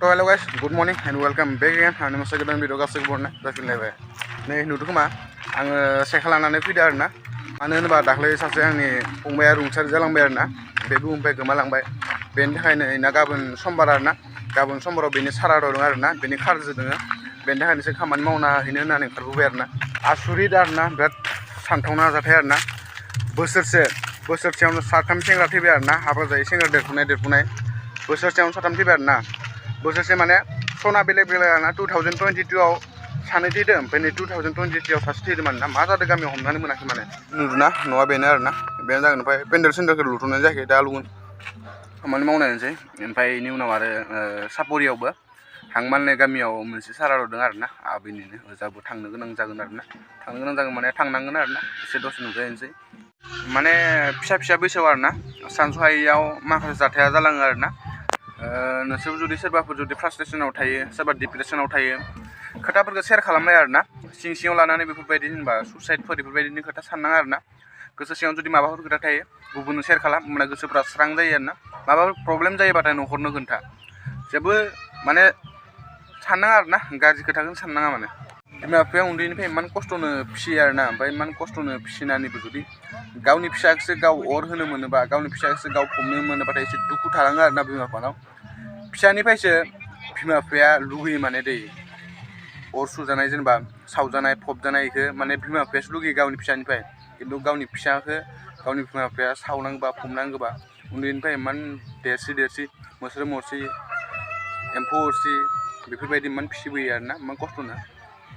तो hello guys good morning and welcome back again आंनि मोनसे गोदान भिडिअ गासैबो बरनाय जाफिनलायबाय नै नुदों खोमा आङो साइकेल लानानै फैदों आरोना मानो होनोबा दाख्लै सासे आंनि फंबाया रुंसारि जालांबाय आरोना बे बुहुमनिफ्राय गोमालांबाय बेनि थाखायनो इना गाबोन समबार आरोना गाबोन समबाराव बेनि साराद दं आरोना बेनि खारजो दोङो बेनि थाखायनो एसे खामानि मावना हैनो होननानै ओंखारबोबाय आरोना आसुरित आरोना बिराद सानथावना जाथाय आरोना बोसोरसेयावनो साथाम सेंग्रा थैबाय आरोना हाबा जायै सेंग्रा देरफुनाय बोसोरसेयावनो साथाम थैबाय आरोना बोसोरसे माने सना बेलेग आरोना 2022 आव सानै थैदों ओमफ्राय नै 2023 आव सासे थैदों माने मा जादों गामियाव हमनानै मोनाखै माने नुदोंना न'आ बेनो आरोना बेनो जागोन ओमफ्राय पेन्डेल सेन्डेलखौ लुथ'नाय जायाखै दा लुगोन खामानि मावनायनोसै ओमफ्राय बेनि उनाव आरो सापरियावबो हांमालनाय गामियाव मोनसे साराद दं आरोना आबैनिनो ओजाबो थांनो गोनां जागोन आरोना माने थांनांगोन आरोना एसे दसे नुजाहैनोसै माने फिसा बैसोआव आरोना सानस'हायैयाव माखासे जाथाया जालाङो आरोना नोंसोर जुदि सोरबाफोर जुदि फ्रास्ट्रेसनाव थायो सोरबा डिप्रेसनाव थायो खोथाफोरखौ शेयार खालामनाय आरोना सिङाव लानानै बेफोरबायदि जेनेबा सुसाइडफोर बेफोरबायदिनि खोथा साननाङा आरोना गोसो सिङाव जुदि माबाफोर खोथा थायो गुबुननो शेयार खालाम होमब्ला गोसोफ्रा स्रां जायो आरोना माबाफोर प्रब्लेम जायोबाथाय न'खरनो खोन्था जेबो माने साननाङा आरोना गाज्रि खोथाखौनो साननाङा माने बिमा बिफाया उन्दैनिफ्राय इमान खस्थ'नो फिसियो आरोना ओमफ्राय इमान खस्थ'नो फिसिनानैबो जुदि गावनि फिसाखौसो गाव अर होनो मोनोबा गावनि फिसाखौसो गाव फबनो मोनोबाथाय एसे दुखु थालाङो आरोना बिमा बिफानाव फिसानिफ्रायसो बिमा बिफाया लुगैयो माने दै अर सुजानाय जेनेबा सावजानाय फबजानाय बेखौ माने बिमा बिफायासो लुगैयो गावनि फिसानिफ्राय खिन्थु गावनि फिसाखौ गावनि बिमा बिफाया सावनांगौबा फबनांगौबा उन्दैनिफ्राय इमान देरसि मोस्रो मरसि एम्फौ अरसि बेफोरबायदि इमान फिसिबोयो आरोना इमान खस्थ'नो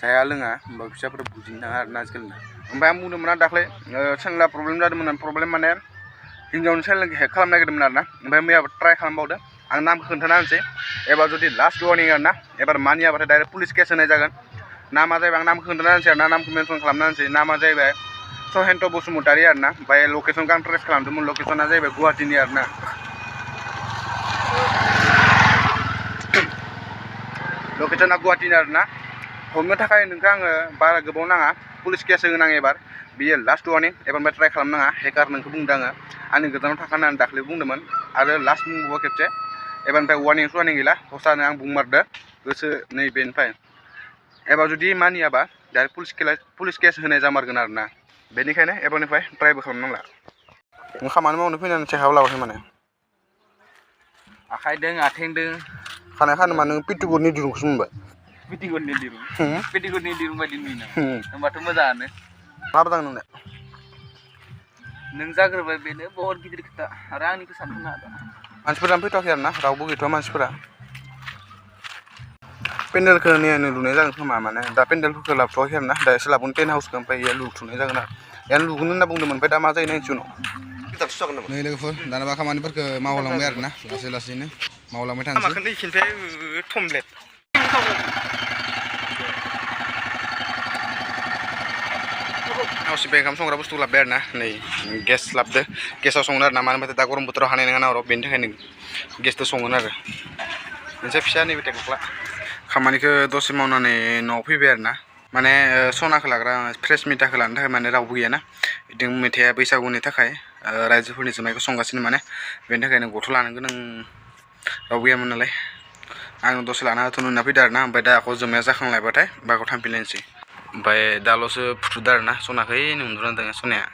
जाया लोङा होमबा फिसाफोरा बुजिनो थाङा आरोना आजिखालिना ओमफ्राय आं बुंदोंमोन दाख्लै सेंग्रा प्रब्लेम जादोंमोन प्रब्लेम माने हिन्जावनि सेंग्राखौ हेक खालामनो नागिरदोंमोन आरोना ओमफ्राय मैयाबो ट्राय खालामबावदों आं नामखौ खोन्थाना होनोसै एबार जुदि लास्ट वार्निं आरोना एबार मानियाबाथाय डाइरेक्ट पुलिस केस होनाय जागोन नामा जाहैबाय आं नामखौ खोन्थाना होनोसै आरोना नामखौ मेनसन खालामना होनोसै नामा जाहैबाय सहेन्त बसुमतारी आरोना ओमफ्राय लकेसनखौ आं ट्रेस खालामदोंमोन लकेसना जाहैबाय गुवाहाटीनि आरोना लकेसना गुवाहाटीनि आरोना हमनो थाखाय नोंखौ आङो बारा गोबाव नाङा पुलिस केस होगोन आं एबार बियो लास्ट वार्निं एबारनिफ्राय ट्राय खालामनाङा हेकार नोंखौ बुंदों आङो आंनि गोजानाव थाखा होननानै दाख्लै बुंदोंमोन आरो लास्ट बुंबावो खेबसे एबारनिफ्राय वार्निं गैला दस्रानो आं बुंमारदो गोसो नैबेनिफ्राय एबार जुदि मानियाबा डाइरेक्ट पुलिस केस होनाय जामारगोन आरोना बेनिखायनो एबारनिफ्राय ट्रायबो खालामनांला नों खामानि मावनो फैनानै चेकआप लाबाखै माने आखाइदों आथिंदों खानाय खानोमा नों पेटिकटनि दिरुंखौसो मोनबाय पेटिकटनि दिरुं बायदि नुयो नामा होनबाथ' मोजाङानो मा मोजां नोंलाय नों जाग्रोबाय बेनो बहुत गिदिर खोथा आरो आंनिखौ साननो नाङा मानसिफोरानो फैथ'वाखै आरोना रावबो गैथ'वा मानसिफोरा पेन्डेलखौ नेनो लुनाय जागोन खोमा माने दा पेन्डेलफोरखौ लाबोथ'वाखै आरोना दा एसे लाबोगोन टेन्ट हाउसखौ ओमफ्राय इयाव लुथ'नाय जागोन आरो इयावनो लुगोन होनना बुंदोंमोन ओमफ्राय दा मा जायो नायनोसै उनाव नै लोगोफोर दानाबा खामानिफोरखौ मावलांबाय आरोना लासैनो मावलांबाय थानोसै आवसिबाय ओंखाम संग्रा बुस्थु लाबोबाय आरोना नै गेस लाबोदो गेसाव संगोन आरोना मानो होनबाथाय दा गरम बोथोराव हानाय नङा ना हराव बेनि थाखायनो गेसजों संगोन आरो मोनसे फिसा नैबे टेकला खामानिखौ दसे मावनानै न'आव फैबाय आरोना माने सनाखौ लाग्रा फ्रेस मिटाखौ लानो थाखाय माने रावबो गैयाना बिदिनो मेथाइआ बैसागुनि थाखाय रायजोफोरनि जुमाइखौ संगासिनो माने बेनि थाखायनो गथ' लानो गोनां रावबो गैयामोन नालाय आं दसे लाना होथ'नो होनना फैदों आरोना ओमफ्राय दा आखौ जुमाइया जाखांलायबाथाय बागाव थांफिनलायनोसै ओमफ्राय दाल'सो फुथुदो आरोना सनाखै उन्दुना दङ सनाया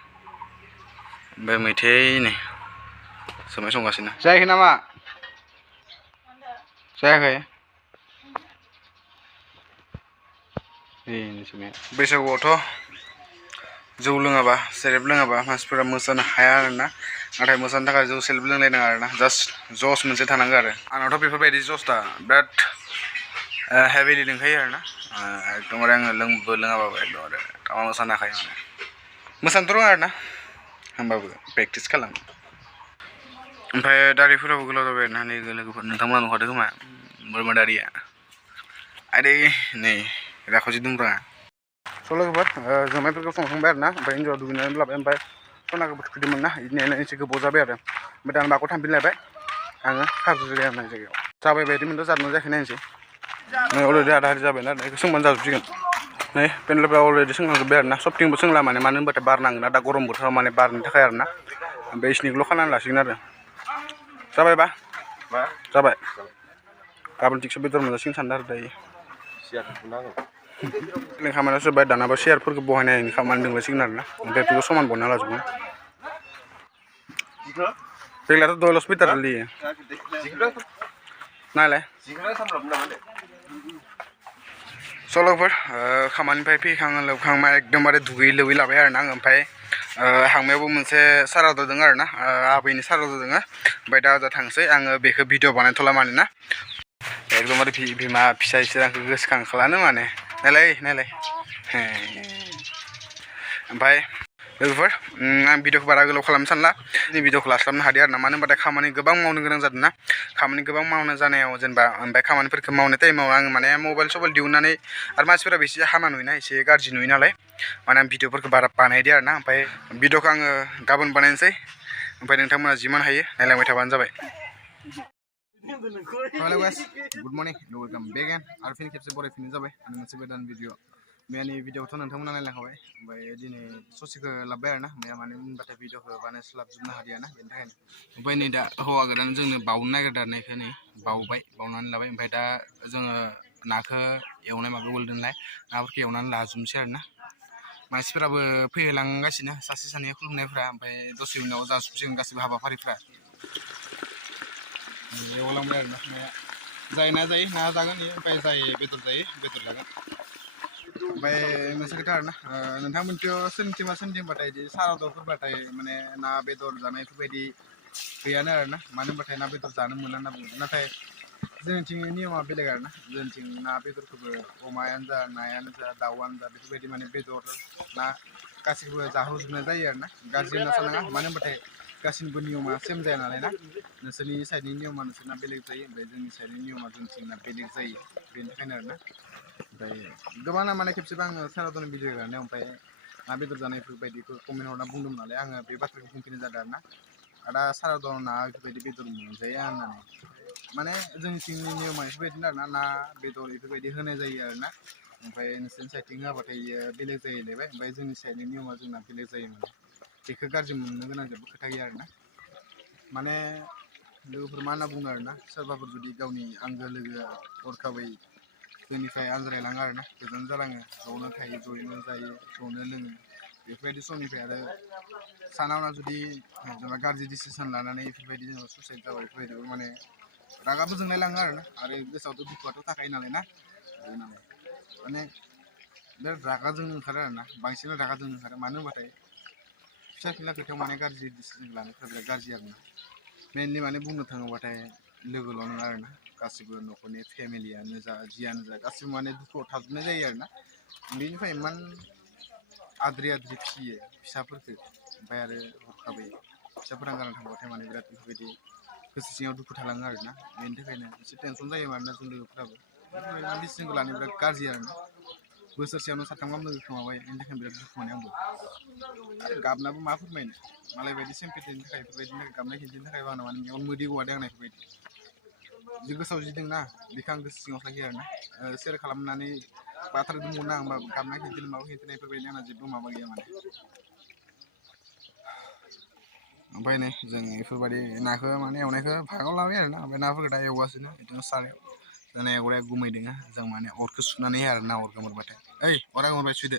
ओमफ्राय मैथाया नै जुमाइ संगासिनो जायाखै नामा जायाखै बैसागुआवथ' जौ लोङाबा सेरेब लोङाबा मानसिफोरा मोसानो हाया आरोना नाथाय मोसानो थाखाय जौ सेरेब लोंलायनाङा आरोना जास्ट जस मोनसे थानांगौ आरो आंनावथ' बेफोरबायदि जस दा बिराद हेभिलि लोंखायो आरोना एकदमबारे आङो लोंबो लोङाबाबो एकदमबारे टाउन मोसानो हाखायो माने मोसानोथ' रोङा आरोना होमबाबो प्रेक्टिस खालामो ओमफ्राय दारिफोराबो गोलाव जाबाय आरोना नै लोगोफोर नोंथांमोना नुखादों खोमा बोरमा दारिया आदै नै राख'जि दुमब्रा स' लोगोफोर जुमाइफोरखौ संखांबाय आरोना ओमफ्राय हिन्जावा दुगैनानै लाबाय ओमफ्राय सनाखौबो थुखैदोंमोन ना बिदिनो एसे गोबाव जाबाय आरो ओमफ्राय दाना बाकआव थांफिनलायबाय आङो खारजु जायगा होननाय जायगायाव जाबाय बायदि मोनदों जादोंना जायाखै नायनोसै नै अलरेडि आधा आधि जाबायना बेखौ सोंबानो जाजोबसिगोन नै पेन्डेलफ्रा अलरेडि सोंलांजोब्बाय आरोना सबथिंबो सोंला माने मानो होनबाथाय बार नाङोना दा गरम बोथोराव माने बारनि थाखाय आरोना ओमफ्राय स्निकल' खानानै लासिगोन आरो जाबायबा जाबाय गाबोन थिगसे बेदर मोनजासिगोन सानदों आरो दायो सियारखौ नांगौ खामानिया सोरबा दानाबा शेयारफोरखौ बहायनायनि खामानि दंलायसिगोन आरोना ओमफ्राय बेखौ समान बनना लाजोबगोन बेगलाथ' दय लस बिटार लियो नालाय सल'फोर खामानिफ्राय फैखां लोबखांबा एकदमबारे दुगै लोबै लाबाय आरोना आङो ओमफ्राय हांमायावबो मोनसे साराद दङ आरोना आबैनि साराद दङ ओमफ्राय दा ओजा थांसै आङो बेखौ भिडिअ बानायथ'ला माने ना एकदमबारे बिमा फिसा इसोर आंखौ गोसोखांखालानो माने नायलाय ओमफ्राय लोगोफोर आं भिडिअखौ बारा गोलाव खालामनो सानला दिनै भिडिअखौ लास्लाबनो हादों आरो ना मानो होनबाथाय खामानि गोबां मावनो गोनां जादों ना खामानि गोबां मावनो जानायाव जेनेबा ओमफ्राय खामानिफोरखौ मावनाय टाइमाव आं माने मबाइल सबाइल दिहुननानै आरो मानसिफोराबो एसे हामा नुयोना एसे गाज्रि नुयो नालाय माने आं भिडिअफोरखौ बारा बानायदो आरो ना ओमफ्राय भिडिअखौ आङो गाबोन बानायनोसै ओमफ्राय नोंथांमोना जिमान हायो नायलांबाय थाबानो जाबाय hello guys good morning welcome bake and आरो फिन खेबसे बरायफिननाय जाबाय आरो मोनसे गोदान भिडिअ मैयानि भिडिअखौथ' नोंथांमोना नायलांखाबाय ओमफ्राय दिनै ससेखौ लाबबाय आरो ना मैया मानो होनबाथाय भिडिअखौ बानायस्लाबजोबनो हादियाना बेनि थाखायनो ओमफ्राय नै दा हौवा गोदान जोंनो बावनो नागिरदारनायखौ नै बावनानै लाबाय ओमफ्राय दा जोङो नाखौ एवनाय माबायाव गोलैदोंलाय नाफोरखौ एवनानै लाजोबनोसै आरो ना मानसिफोराबो फैहोलांगासिनो सासे सानै खुलुमनायफ्रा ओमफ्राय दसे उनाव जाजोबसिगोन गासैबो हाबाफारिफ्रा एवलांबाय आरो ना जाय ना जायो ना जागोन ओमफ्राय जाय बेदर जायो बेदर जागोन ओमफ्राय मोनसे खोथा आरो ना नोंथांमोनथियाव सोरनिथिंबाथाय बिदि सारादुफोरबाथाय माने ना बेदर जानायफोरबायदि गैयानो आरो ना मानो होनबाथाय ना बेदर जानो मोना होनना बुङो नाथाय जोंनिथिं नियमा बेलेग आरो ना जोंनिथिं ना बेदरखौबो अमायानो जा नायानो जा दाउआनो जा बेफोरबायदि माने बेदर ना गासैखौबो जाहोजोबनाय जायो आरो ना गाज्रि होनना सानाङा मानो होनबाथाय गासिनिबो नियमा सेम जाया नालाय ना नोंसोरनि साइडनि नियमा नोंसोरना बेलेग जायो ओमफ्राय जोंनि साइडनि नियमा जोंनिथिंना बेलेग जायो बेनि थाखायनो आरो ना ओमफ्राय गोबाङा माने खेबसेबो आङो सारादुनि भिडिअ हगारनायाव ओमफ्राय ना बेदर जानायफोरबायदिखौ कमेन्ट हरना बुंदोंमोन नालाय आङो बे बाथ्राखौ बुंफिननाय जादों आरो ना आदा सारादुआव ना बेफोरबायदि बेदर मोनजाया होननानै माने जोंनिथिंनि नियमा बेफोरबायदिनो आरो ना बेदर बेफोरबायदि होनाय जायो आरो ना ओमफ्राय नोंसोरनि साइडथिं होआबाथाय बेलेग जाहैलायबाय ओमफ्राय जोंनि साइडनि नियमा जोंना बेलेग जायो माने बेखौ गाज्रि मोननो गोनां जेबो खोथा गैया आरो ना माने लोगोफोर मा होनना बुङो आरो ना सोरबाफोर जुदि गावनि आंगो लोगोआ हरखाबै जोंनिफ्राय आनज्रायलाङो आरो ना गोजान जालाङो ज'नो थायो ज'यैनो जायो ज'नो लोङो बेफोरबायदि समनिफ्राय आरो सानावना जुदि जेनेबा गाज्रि डिसिसन लानानै बेफोरबायदि जेनेबा सुइसाइड जाबाय बेफोरबायदिबो माने रागाबो जोंनाय लाङो आरो ना आरो गोसोआवथ' दुखुआथ' थाखायो नालाय ना माने बिराद रागा जोंनो ओंखारो आरो ना बांसिन रागा जोंनो ओंखारो मानो होनबाथाय फिसा फिला खोथायाव माने गाज्रि डिसिसन लानायफ्रा बिराद गाज्रि आरो ना मेनलि माने बुंनो थाङोबाथाय लोगोल' नङा आरो ना गासिबो न'खरनि फेमिलियानो जा जियानो जा गासिबो माने दुखुआव थाजोबनाय जायो आरो ना बेनिफ्राय इमान आद्रि फिसियो फिसाफोरखौ ओमफ्राय आरो हरखाबै फिसाफोरा गारना थांबाथाय माने बिराद बेफोरबायदि गोसो सिङाव दुखु थालाङो आरो ना बेनि थाखायनो एसे टेनसन जायो मानोना जों लोगोफोराबो बेफोरबायदि डिसिसनखौ लानो बिराद गाज्रि आरो ना बोसोरसेयावनो साथाम गाहाम लोगो खोमाबाय बेनि थाखायनो बिराद दुखु मोनो आंबो आरो गाबनाबो मा फोरमायनो मालाय बायदि सेम्पेथिनि थाखाय बेफोरबायदिनि थाखाय गाबनाय खिन्थिनो थाखायबो आंना माने मेगन मोदै गगारदों आंना बेफोरबायदि जि गोसोआव जिदोंना बेखौ आं गोसो सिङाव लाखियो आरो ना सेयार खालामनानै बाथ्रा दंमोन आं गाबनाय खिन्थिनो माबा खिन्थिनाय बेफोरबायदि आंना जेबो माबा गैया माने ओमफ्राय नै जों बेफोरबायदि नाखौ माने एवनायखौ भागाव लाबाय आरो ना ओमफ्राय नाफोरखौ दा एवगासिनो बिदिनो सारायाव जोंना एवग्राया गुमैदों जों माने अरखौ सुनानै आरो ना अर गोमोरबाथाय ओइ अरा गोमोरबाय सुदो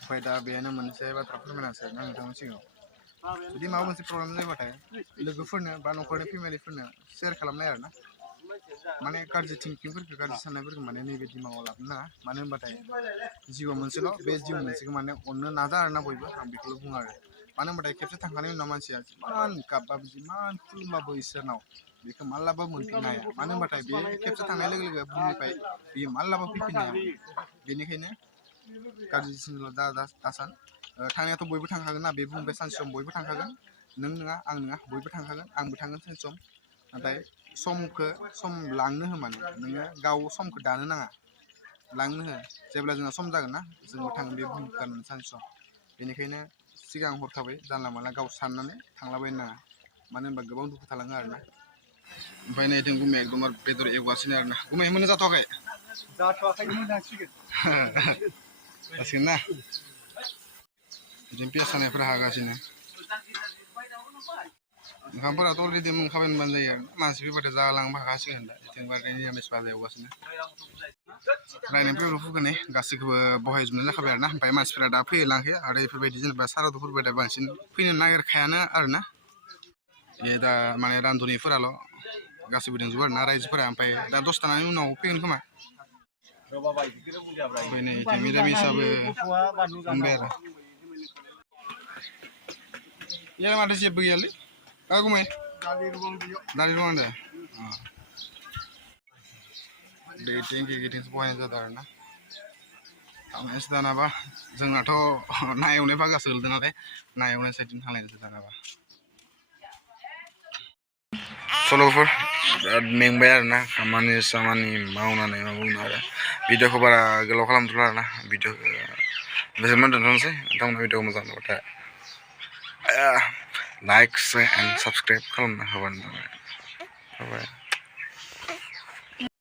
ओमफ्राय दा बेनो मोनसे बाथ्रा फोरमायनांसै ना नोंथांनि सिगाङाव जुदि माबा मोनसे प्रब्लेम जायोबाथाय लोगोफोरनो बा न'खरनि फेमिलिफोरनो सेयार खालामनाय आरो ना माने गाज्रि थिंकिंफोरखौ गाज्रि साननायफोरखौ माने नैबे दिमागाव लाबोनो नाङा मानो होनबाथाय जिउआ मोनसेल' बे जिउ मोनसेखौ माने अननो नाजा आरो ना बयबो आं बेखौल' बुङो आरो मानो होनबाथाय खेबसे थांखांनायनि उनाव मानसिया जिमान गाबबाबो जिमान खुलुमबाबो इसोरनाव बेखौ मालाबाबो मोनफिननो हाया मानो होनबाथाय बे खेबसे थांनाय लोगो लोगो बुहुमनिफ्राय बेयो मालाबाबो फैफिननो हाया बेनिखायनो गाज्रि डिसिसनल' दासान थांनायाथ' बयबो थांखागोन ना बे बुहुमनिफ्राय सानसे सम बयबो थांखागोन नों नङा आं नङा बयबो थांखागोन आंबो थांगोन सानसे सम नाथाय सम लांनो हो माने नोङो गाव समखौ दानो नाङा लांनो हो जेब्ला जोंना सम जागोन ना जोंबो थांगोन बे बुहुमखौ गारनानै सानसे सम बेनिखायनो सिगां हरखाबै जानला मानला गाव साननानै थांलाबायनो नाङा मानो होनबा गोबां दुखु थालाङो आरो ना ओमफ्राय नै जों गुमाया एकदम बेदर एवगासिनो आरो ना गुमाया मोननो जाथ'वाखै मोननांसिगोन जासिगोन ना बिदिनो पियास सानायफोरा हागासिनो ओंखामफोराथ' अलरेडि मोनखाबाय होनबानो जायो आरो मानसि फैबाथाय जालांनो हाखासिगोन दा जोंबाथाय निरामिस बाजा एवगासिनो रायनायनिफ्राय फैगोन गासैखौबो बहायजोबनाय जाखाबाय आरो ना ओमफ्राय मानसिफोरा दा फैलांखै आरो बेफोरबायदि जेनेबा सारादुफोरबाय दा बांसिन फैनो नागिरखायानो आरो ना बे दा माने रान्धनिफोराल' गासैबो दंजोबो आरो ना रायजोफोरा ओमफ्राय दा 10 तानि उनाव फैगोन खोमा ओमफ्राय नै मिरामिसाबो मोनबाय आरो यार माथो जेबो गैयालै गुमै दालि रुवां दे दै टेंकि गिदिंसो बहायनाय जादों आरो ना थांनायसो दानाबा जोंनाथ' ना एवनाय भागासो गोलैदों नालाय ना एवनाय साइडजों थांनायसो दानाबा सल'फोर बिराद मेंबाय आरो ना खामानि सामानि मावनानै मा बुंनो आरो भिडिअखौ बारा गोलाव खालामथ'ला आरो ना भिडिअखौ बेजोंनो दोनथ'नोसै नोंथांमोना भिडिअखौ मोजां नुबाथाय लाइक एन्ड साबस्क्राइब खालामना होबानो जाबाय